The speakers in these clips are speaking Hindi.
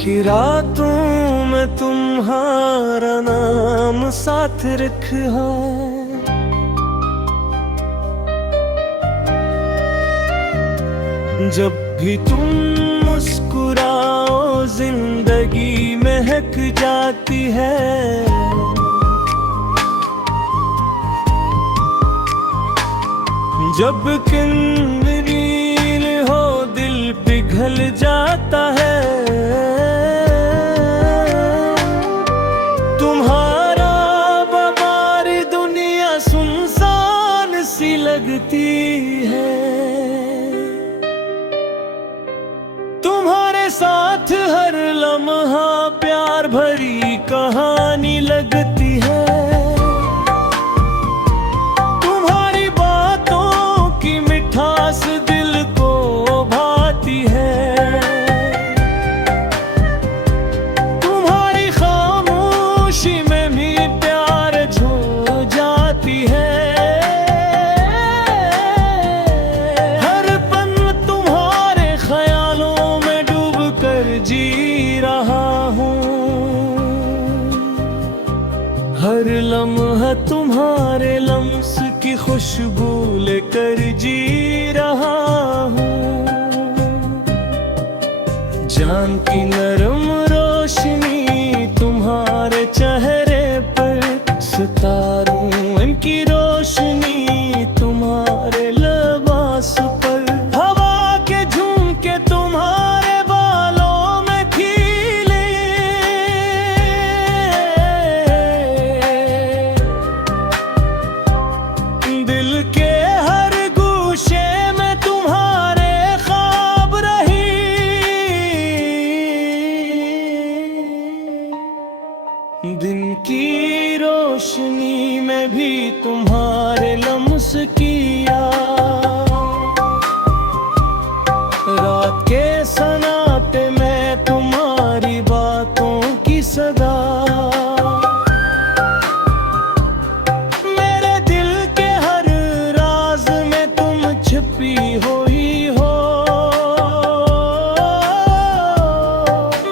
कि रातों में तुम्हारा नाम साथ रखा। जब भी तुम मुस्कुराओ जिंदगी महक जाती है। जब किंदरील हो दिल पिघल जाता है। तुम्हारा बबार दुनिया सुनसान सी लगती है। तुम्हारे साथ हर लम्हा प्यार भरी कहानी लगती है। तुम्हारी बातों की मिठास दिल को भाती है। तुम्हारी खामोशी में भी प्यार छो जाती है। जी रहा हूँ हर लम्हा तुम्हारे लम्स की खुशबू लेकर जी रहा हूँ। जान की नरम रोशनी तुम्हारे चेहरे पर, सितारों इनकी रोशनी तुम्हारे लिबास पर। हवा के झोंके तुम्हारे दिन की रोशनी में भी तुम्हारे लम्स किया। रात के सन्नाटे में तुम्हारी बातों की सदा। मेरे दिल के हर राज में तुम छिपी हुई हो।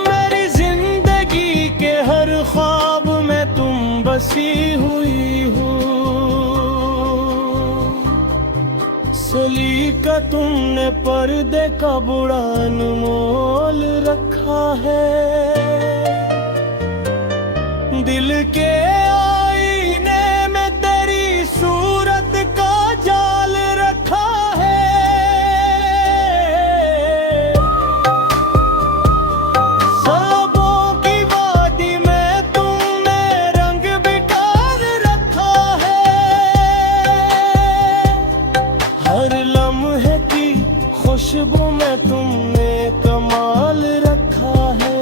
मेरी जिंदगी के हर ख्वाब में तुम बसी हुई हो। सलीका तुमने पर्दे का बड़ा अनमोल रखा है। दिल के आईने में तेरी सूरत का जाल रखा है। ख्वाबों की वादी में तुमने रंग बिखेर रखा है। हर लम्हे की खुशबू में तुमने कमाल रखा है।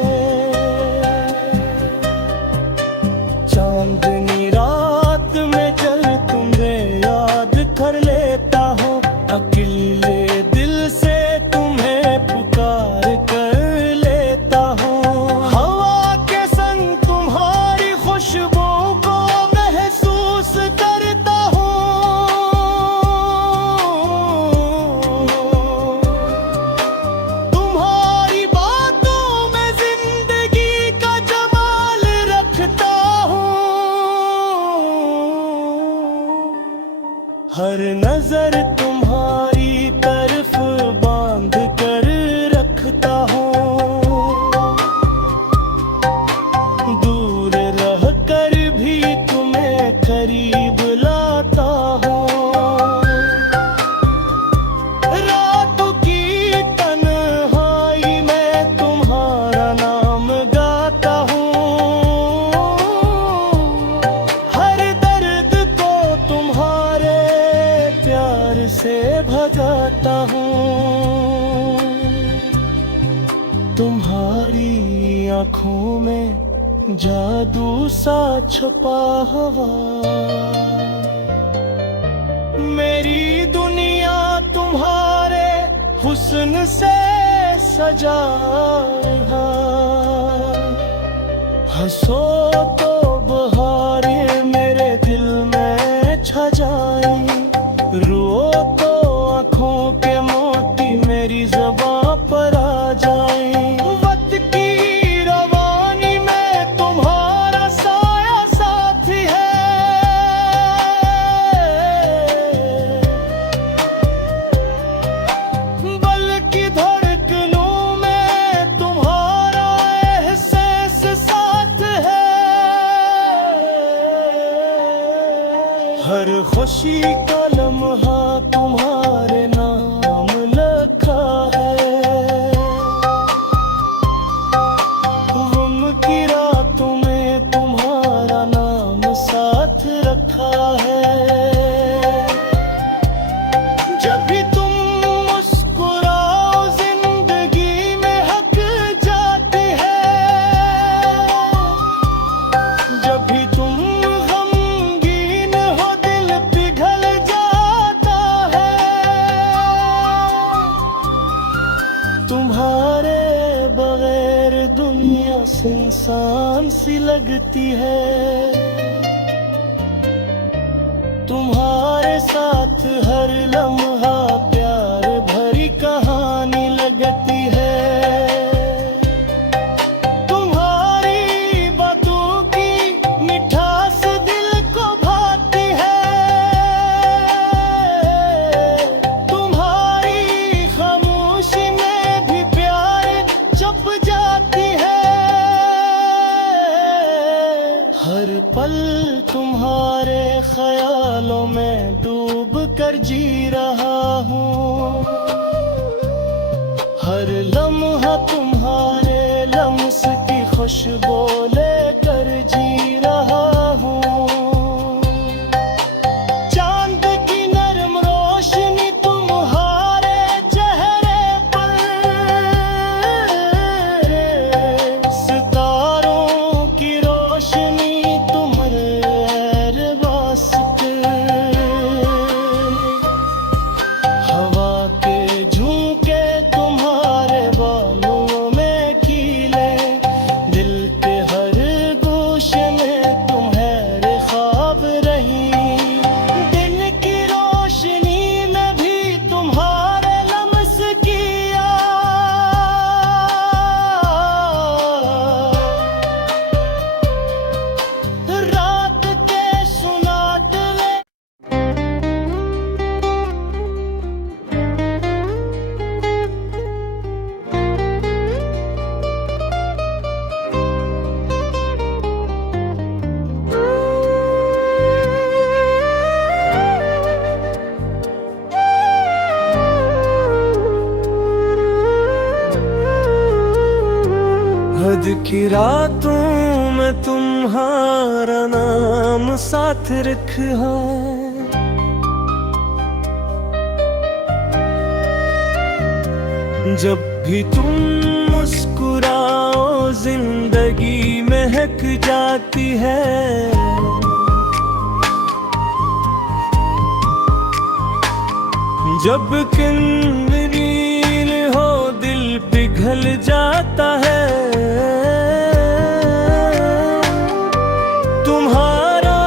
चांदनी रात में चल तुम्हें याद कर लेता हूँ। अकेले दिल से तुम्हें पुकार कर लेता हूँ। हवा के संग तुम्हारी खुशबू को महसूस करता हूँ। तुम्हारी बातों में जिंदगी का जमाल रखता हूँ। हर नजर तुम्हारी तरफ बांध कर रखता हूँ। दूर रह कर भी तुम्हें करीब लाता हूँ। रातों की तन्हाई में तुम्हारा नाम गाता हूँ। हर दर्द को तुम्हारे प्यार से भगाता हूँ। तुम्हारी आँखों में जादू सा छुपा हुआ। मेरी दुनिया तुम्हारे हुस्न से सजा। हंसो तो बहारें मेरे दिल में छा जाएं। रो तो आँखों के मोती मेरी ज़बां पर आ जाएं। वक्त की हर खुशी का लम्हा तुम्हारे नाम लिखा है। गुम की रातों में तुम्हारा नाम साथ रखा है। जब भी तुम मुस्कुराओ जिंदगी में हक जाती है। जब भी तुम गमगीन हो दिल पिघल जाता है। तुम्हारे बगैर दुनिया सुनसान सी लगती है। तुम्हारे साथ हर लम्हा प्यार भरी कहानी लगती है। तुम्हारी बातों की मिठास दिल को भाती है। तुम्हारी खामोशी में भी प्यार छुप जाती है। हर पल तुम्हारे ख्यालों में डूब कर जी रहा हूँ। हर लम्हा तुम्हारे लम्स की खुशबू लेकर जी रहा हूँ। चांद की नरम रोशनी तुम्हारे चेहरे पर। सितारों की रोशनी हद की रातों में तुम्हारा नाम साथ रखा। जब भी तुम मुस्कुराओ जिंदगी महक जाती है। जब किंदरील हो दिल पिघल जाता है। तुम्हारा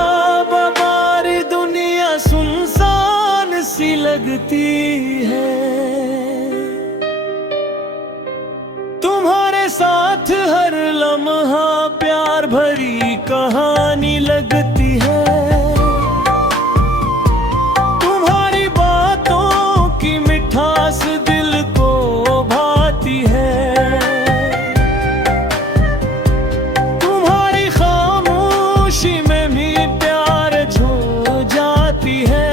बगार दुनिया सुनसान सी लगती है। तुम्हारे साथ हर लम्हा प्यार भरी कहानी लगती है। तुम्हारी बातों की मिठास दिल को भाती है। तुम्हारी खामोशी में भी प्यार छू जाती है।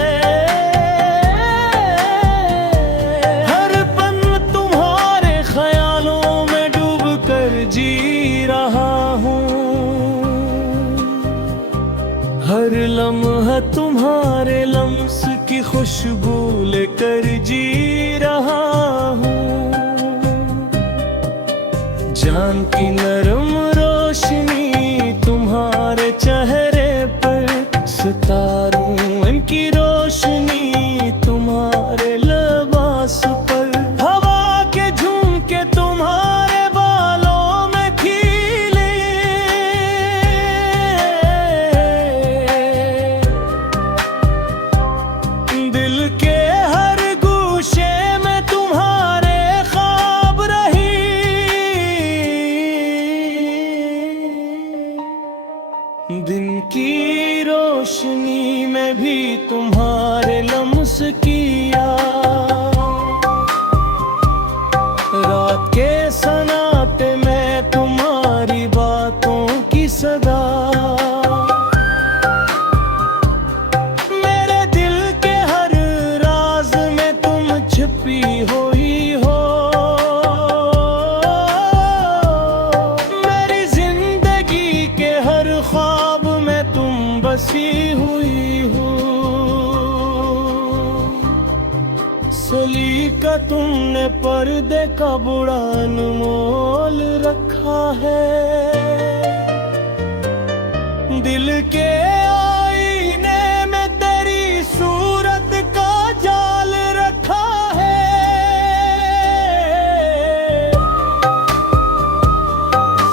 हर पल तुम्हारे ख्यालों में डूब कर जी रहा हूँ। हर लम्हा तुम्हारे लम्स की खुशबू लेकर जी रहा हूँ। जान की नरम रोशनी तुम्हारे चेहरे पर। सितारों की रोशनी तुम्हारे लिबास पर। हवा के झोंके तुम्हारे बालों में खिले। दिल के हर गोशे में तुम्हारे ख्वाब रही। दिन की रोशनी में भी तुम्हारे लम्स किया। रात के सन्नाटे में तुम्हारी बातों की सदा। कली का तुमने पर्दे का बुरा अनमोल रखा है। दिल के आईने में तेरी सूरत का जाल रखा है।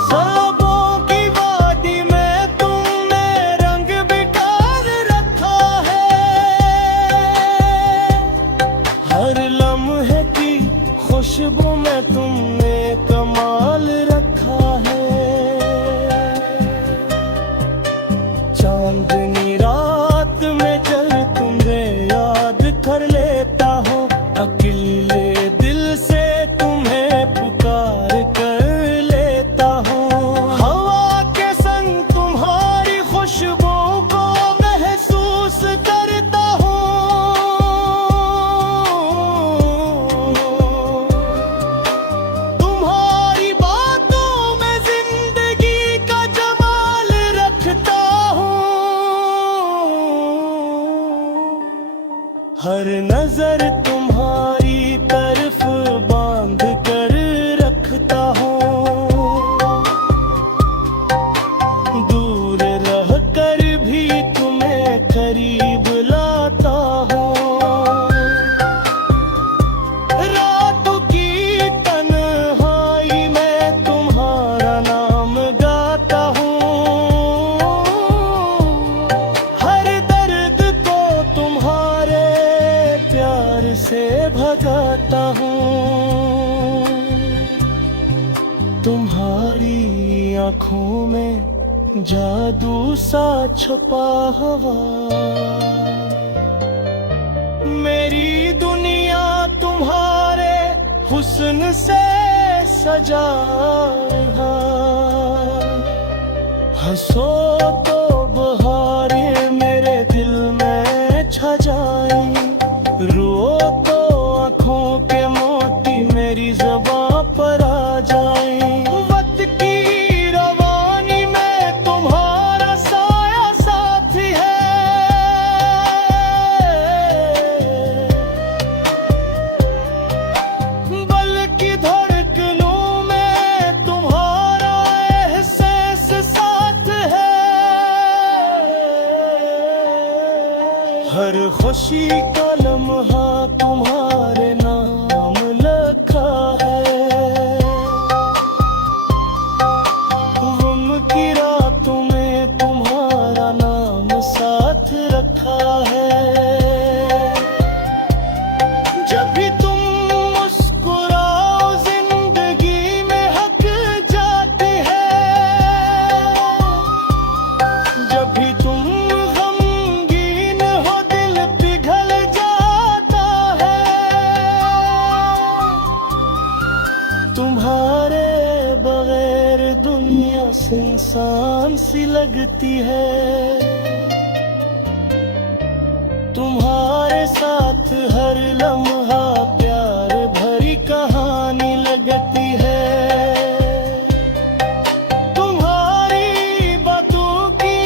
ख्वाबों की वादी में तुमने रंग बिखेर रखा है। हर लम्हे की खुशबू में तुमने कमाल रखा है। चांदनी रात में जल तुम्हें याद कर लेता हूँ। अकेले दिल से तुम्हें पुकार कर लेता हूँ। हवा के संग तुम्हारी खुशबू को महसूस करता हूँ। तुम्हारी बातों में जिंदगी का जमाल रखता हूँ। हर नजर तुम्हारी तरफ बांध कर रखता हूँ। दूर रह कर भी तुम्हें करीब लाता हूँ। रातों की तन्हाई में तुम्हारा नाम गाता हूँ। हर दर्द को तुम्हारे प्यार से भगाता हूँ। तुम्हारी आँखों में जादू सा छुपा हुआ। मेरी दुनिया तुम्हारे हुस्न से सजा है। हंसो तो बहारें मेरे दिल में छा जाएं। रो तो आँखों के मोती मेरी ज़बां पर आ जाएं। वक्त की रवानी में तुम्हारा साया साथी है। बल्कि धड़कनों में तुम्हारा एहसास साथ है। हर खुशी का लम्हा तुम्हारे नाम लिखा है। गुम की रातों में तुम्हारा नाम साथ रखा है। जब भी तुम मुस्कुराओ जिंदगी में हक जाती है। जब भी तुम गमगीन हो दिल पिघल जाता है। तुम्हारे बगैर दुनिया सुनसान सी लगती है। तुम्हारे साथ हर लम्हा प्यार भरी कहानी लगती है। तुम्हारी बातों की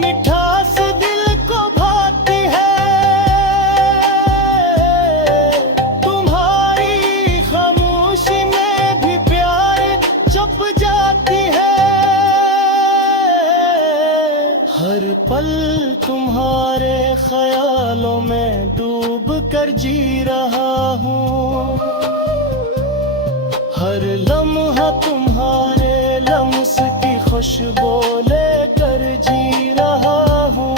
मिठास दिल को भाती है। तुम्हारी खामोशी में भी प्यार छुप जाती है। हर पल तुम्हारे ख्यालों में डूब कर जी रहा हूँ। हर लम्हा तुम्हारे लम्स की खुशबू लेकर जी रहा हूँ।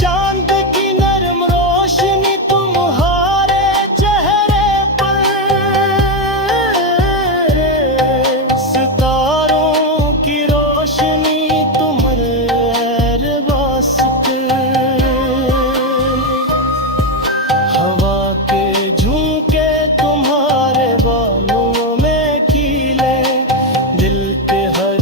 चांद की नरम रोशनी तुम्हारे चेहरे पर। सितारों की रोशनी तुम्हारे वास्ते। हवा के झोंके तुम्हारे बालों में खिले। दिल के हर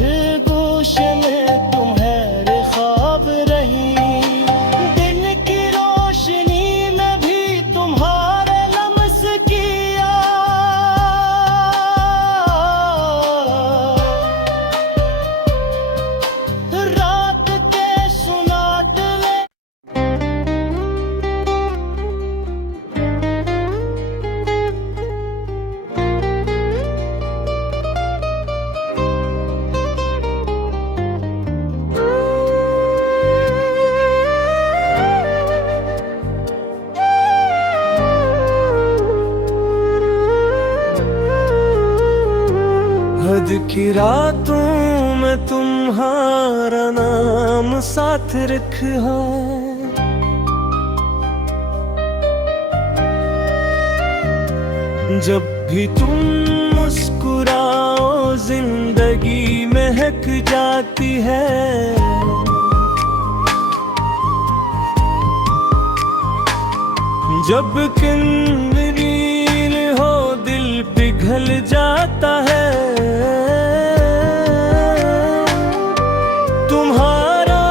कि रातों में तुम्हारा नाम साथ रखा, जब भी तुम मुस्कुराओ जिंदगी महक जाती है। जब किंदनील हो दिल पिघल जाता है, तुम्हारा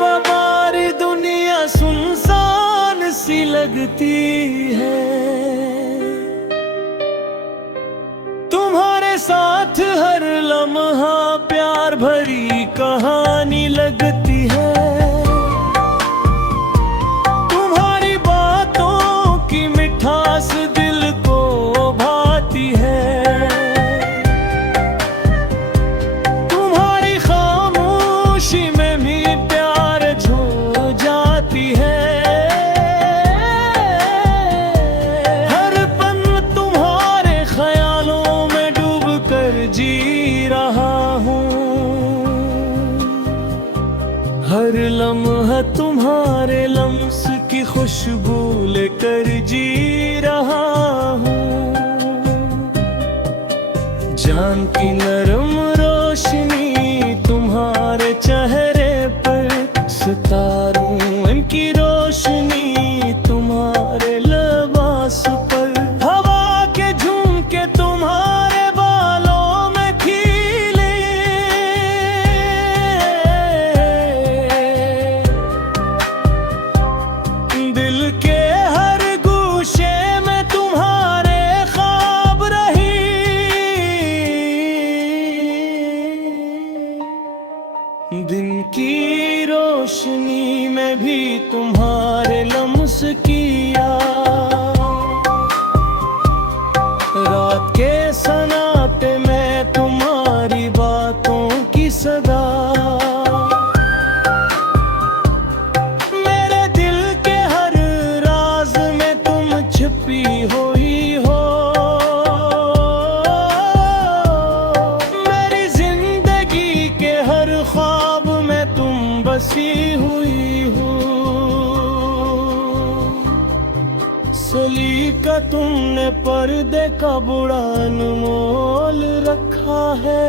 बबारी दुनिया सुनसान सी लगती है। तुम्हारे साथ हर लम्हा प्यार भरी कहानी लगती है। तुम्हारी बातों की मिठास दिल को भाती है। तुम्हारी खामोशी में भी प्यार छो जाती है। जी रहा हूँ हर लम्हा तुम्हारे लम्स की खुशबू लेकर जी रहा हूँ। जान की नरम रोशनी तुम्हारे चेहरे पर, सितारों इनकी रोशनी तुम्हारे लिबास पर, हवा के झोंके तुम्हारे दिन की रोशनी में भी तुम्हारे लम्स किया। रात के सन्नाटे में तुम्हारी बातों की सदा, मेरे दिल के हर राज में तुम छिपी हुई हो। मेरी जिंदगी के हर ख्वाब में तुम बसी हुई हो। सलीका तुमने पर्दे का बड़ा अनमोल रखा है।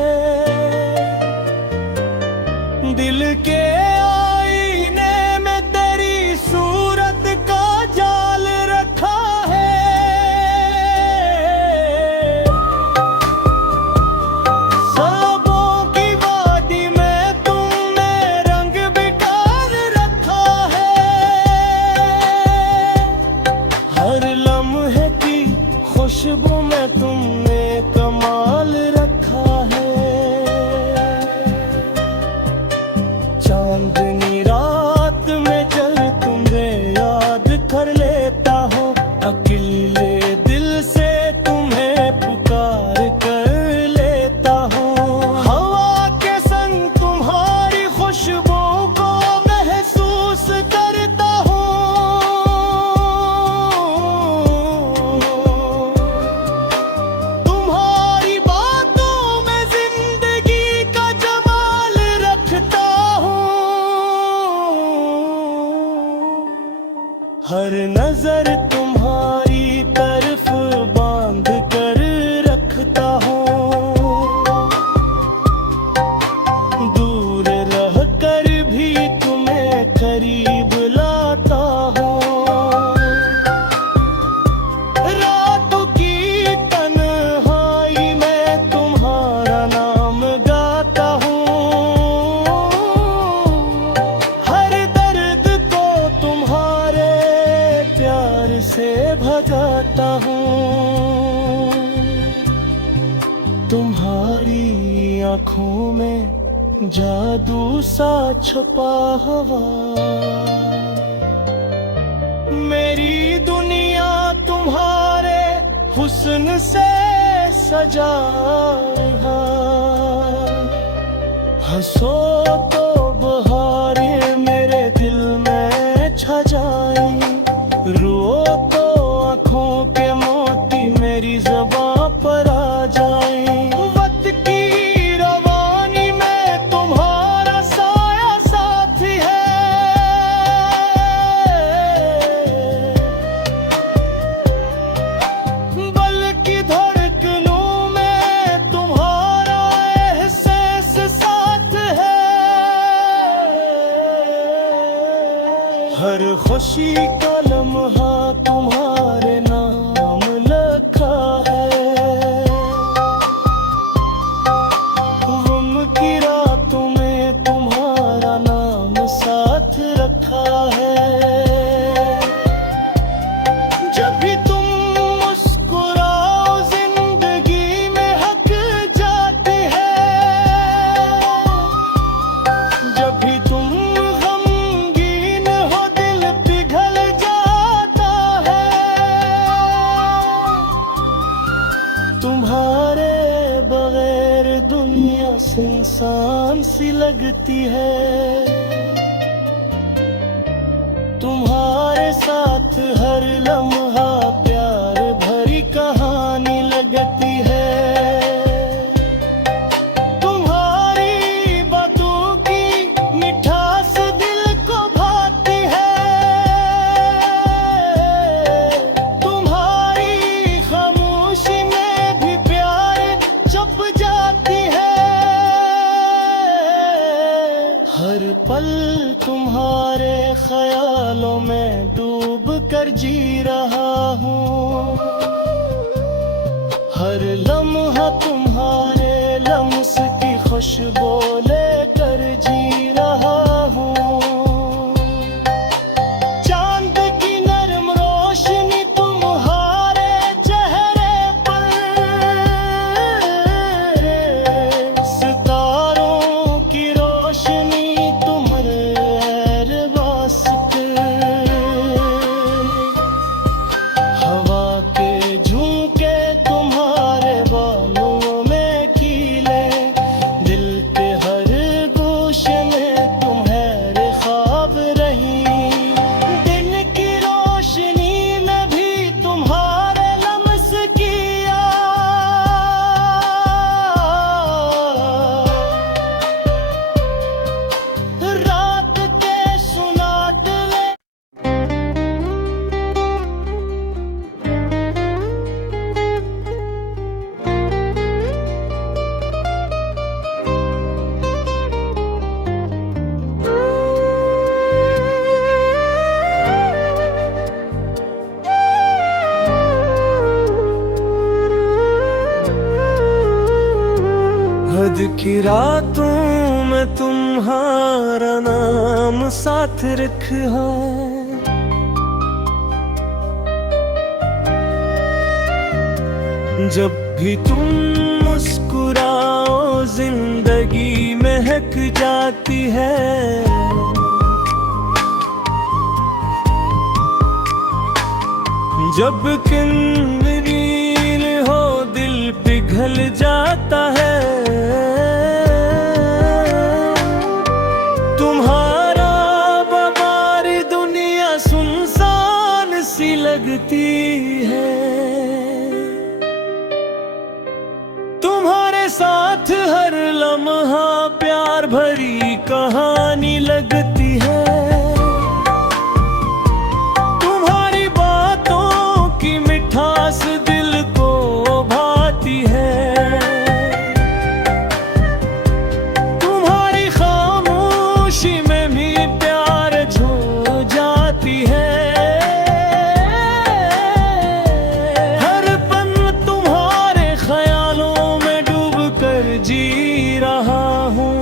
दिल के आईने में तेरी सूरत का जाल रखा है। ख्वाबों की वादी में तुमने रंग बिखेर रखा है। हर लम्हे की खुशबू में तुमने कमाल रखा है। चांदनी रात में जल तुम्हें याद कर लेता हूँ। अकेले दिल से तुम्हें पुकार कर लेता हूँ। हवा के संग तुम्हारी खुशबू को महसूस करता हूँ। तुम्हारी बातों में जिंदगी का जमाल रखता हूँ। हर नजर तुम्हारी तरफ बांध कर रखता हूँ। दूर रह कर भी तुम्हें करीब लाता हूँ। रातों की तन्हाई में तुम्हारा नाम गाता हूँ। हर दर्द को तुम्हारे प्यार से भगाता हूँ। तुम्हारी आँखों में जादू सा छुपा हुआ। मेरी दुनिया तुम्हारे हुस्न से सजा। हंसो तो बहारें मेरे दिल में छा जाएं। रो तो आँखों के मोती मेरी ज़बां पर आ जाएं। वक्त की हर खुशी का लम्हा तुम्हारे नाम लिखा है। गुम की रातों में तुम्हारा नाम साथ रखा है। जब भी तुम मुस्कुराओ जिंदगी में हक जाती है। जब भी तुम गमगीन हो दिल पिघल जाता है। तुम्हारे बगैर दुनिया सुनसान सी लगती है। तुम्हारे साथ हर लम्हा प्यार भरी कहानी लगती है। तुम्हारी बातों की मिठास दिल को भाती है। तुम्हारी खामोशी में भी प्यार छुप जाती है। हर पल तुम्हारे ख्यालों में डूब कर जी रहा हूँ। हर लम्हा तुम्हारे लम्स की खुशबू लेकर जी रहा हूँ। चांद की नरम रोशनी तुम्हारे चेहरे पर। सितारों की रोशनी हद की रातों में तुम्हारा नाम साथ रखा। जब भी तुम मुस्कुराओ जिंदगी महक जाती है। जब किंदरील हो दिल पिघल जाता है। तुम्हारा बगार दुनिया सुनसान सी लगती है। तुम्हारे साथ हर लम्हा प्यार भरी कहानी लगती है। तुम्हारी बातों की मिठास दिल को भाती है। तुम्हारी खामोशी में भी प्यार छू जाती है। हर पल तुम्हारे ख्यालों में डूब कर जी रहा हूँ।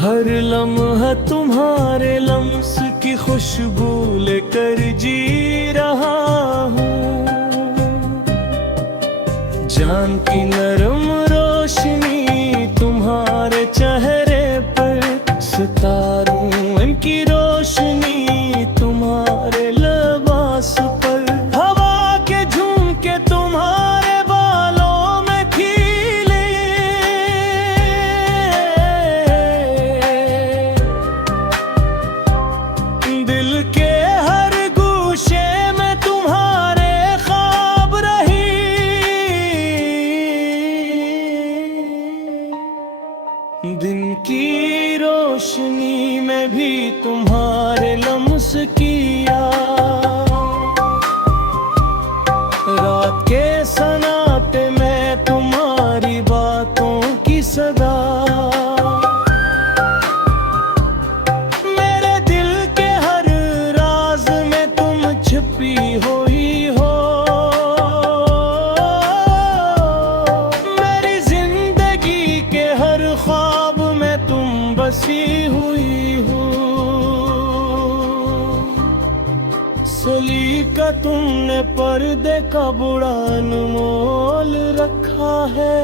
हर लम्हा तुम्हारे लम्स की खुशबू लेकर जी रहा हूँ। जान की नरम रोशनी तुम्हारे चेहरे पर। सितारों की रोशनी तुम्हारे लिबास पर। हवा के झोंके तुम्हारे बालों में खिले। दिल के हर गोशे में तुम्हारे ख्वाब रही। दिन की रोशनी में भी तुम्हारे लम्स किया। रात के सन्नाटे में तुम्हारी बातों की सदा। चोली का तुमने पर्दे का बुरा अनमोल रखा है।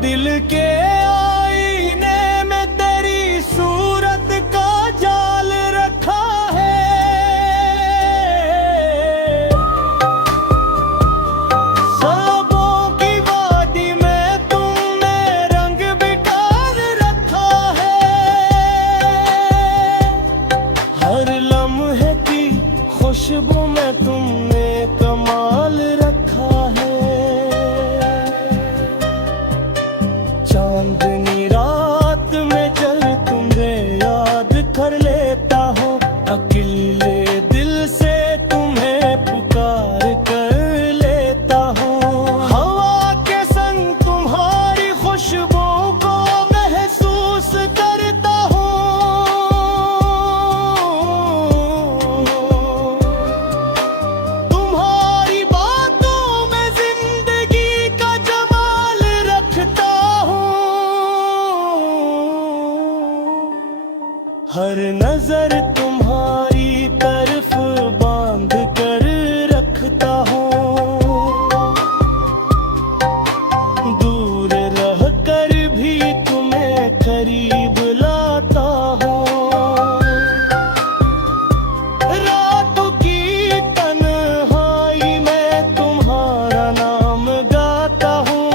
दिल के आईने में तेरी सूरत का जाल रखा है। ख्वाबों की वादी में तुमने रंग बिखेर रखा है। हर लम्हे की खुशबू में तुमने कमाल रखा है। चांदनी रात में जल तुम्हें याद कर लेता हूँ। अकेले दिल से तुम्हें पुकार कर लेता हूँ। हवा के संग तुम्हारी खुशबू को महसूस करता हूँ। तुम्हारी बातों में जिंदगी का जमाल रखता हूँ। हर नजर तुम्हारी तरफ बांध कर रखता हूँ। दूर रह कर भी तुम्हें करीब लाता हूँ। रातों की तन्हाई में तुम्हारा नाम गाता हूँ।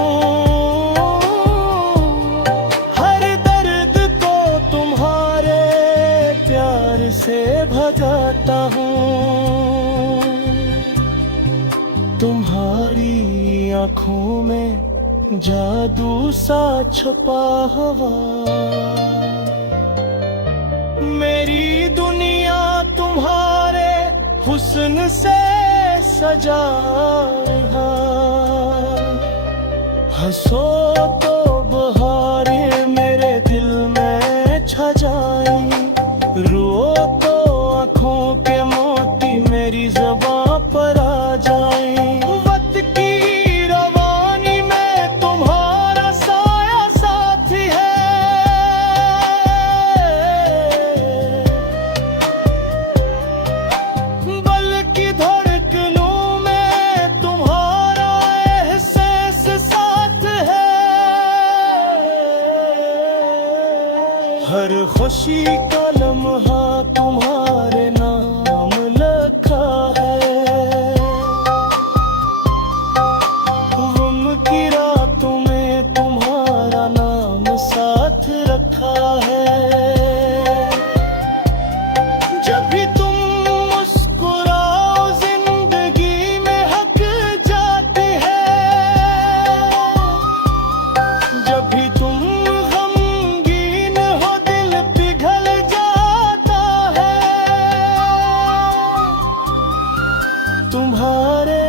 हर दर्द को तुम्हारे प्यार से भगाता हूँ। तुम्हारी आँखों में जादू सा छुपा हुआ। मेरी दुनिया तुम्हारे हुस्न से सजा है। हंसो तो बहारें मेरे दिल में छा जाएं। रो तो आँखों के मोती मेरी ज़बां पर आ जाएं। वक्त की रवानी में तुम्हारा साया साथी है। बल्कि धड़कनों में तुम्हारा एहसास साथ है। हर खुशी का लम्हा तुम्हारे नाम लिखा है। गुम की रातों में तुम्हारा नाम साथ रखा है। जब भी तुम मुस्कुराओ जिंदगी में हक जाती है। जब भी तुम गमगीन हो दिल पिघल जाता है। तुम्हारे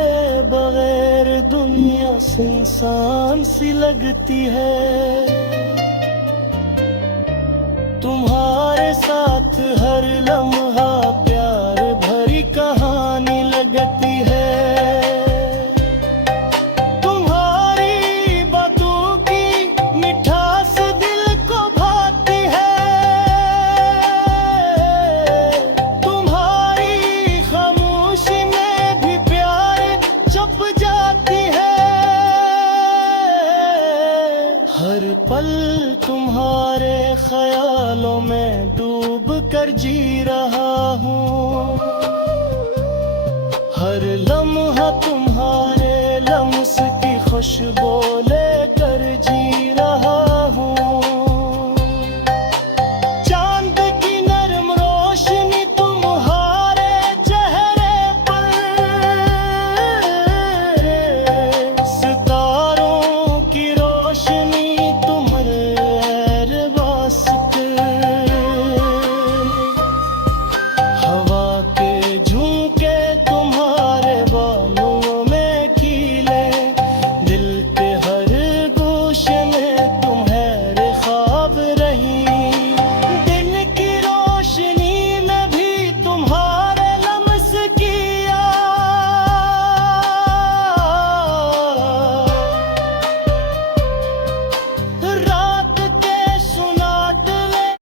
बगैर दुनिया सुनसान सी लगती है। तुम्हारे साथ हर लम्हा प्यार भरी कहानी लगती है। तुम्हारी बातों की मिठास दिल को भाती है। तुम्हारी खामोशी में भी प्यार छुप जाती है। हर पल तुम्हारे ख्यालों में डूब कर जी रहा हूँ। हर लम्हा तुम्हारे लम्स की खुशबू लेकर जी रहा हूँ। चांद की नरम रोशनी तुम्हारे चेहरे पर। सितारों की रोशनी तुम्हारे वास्ते।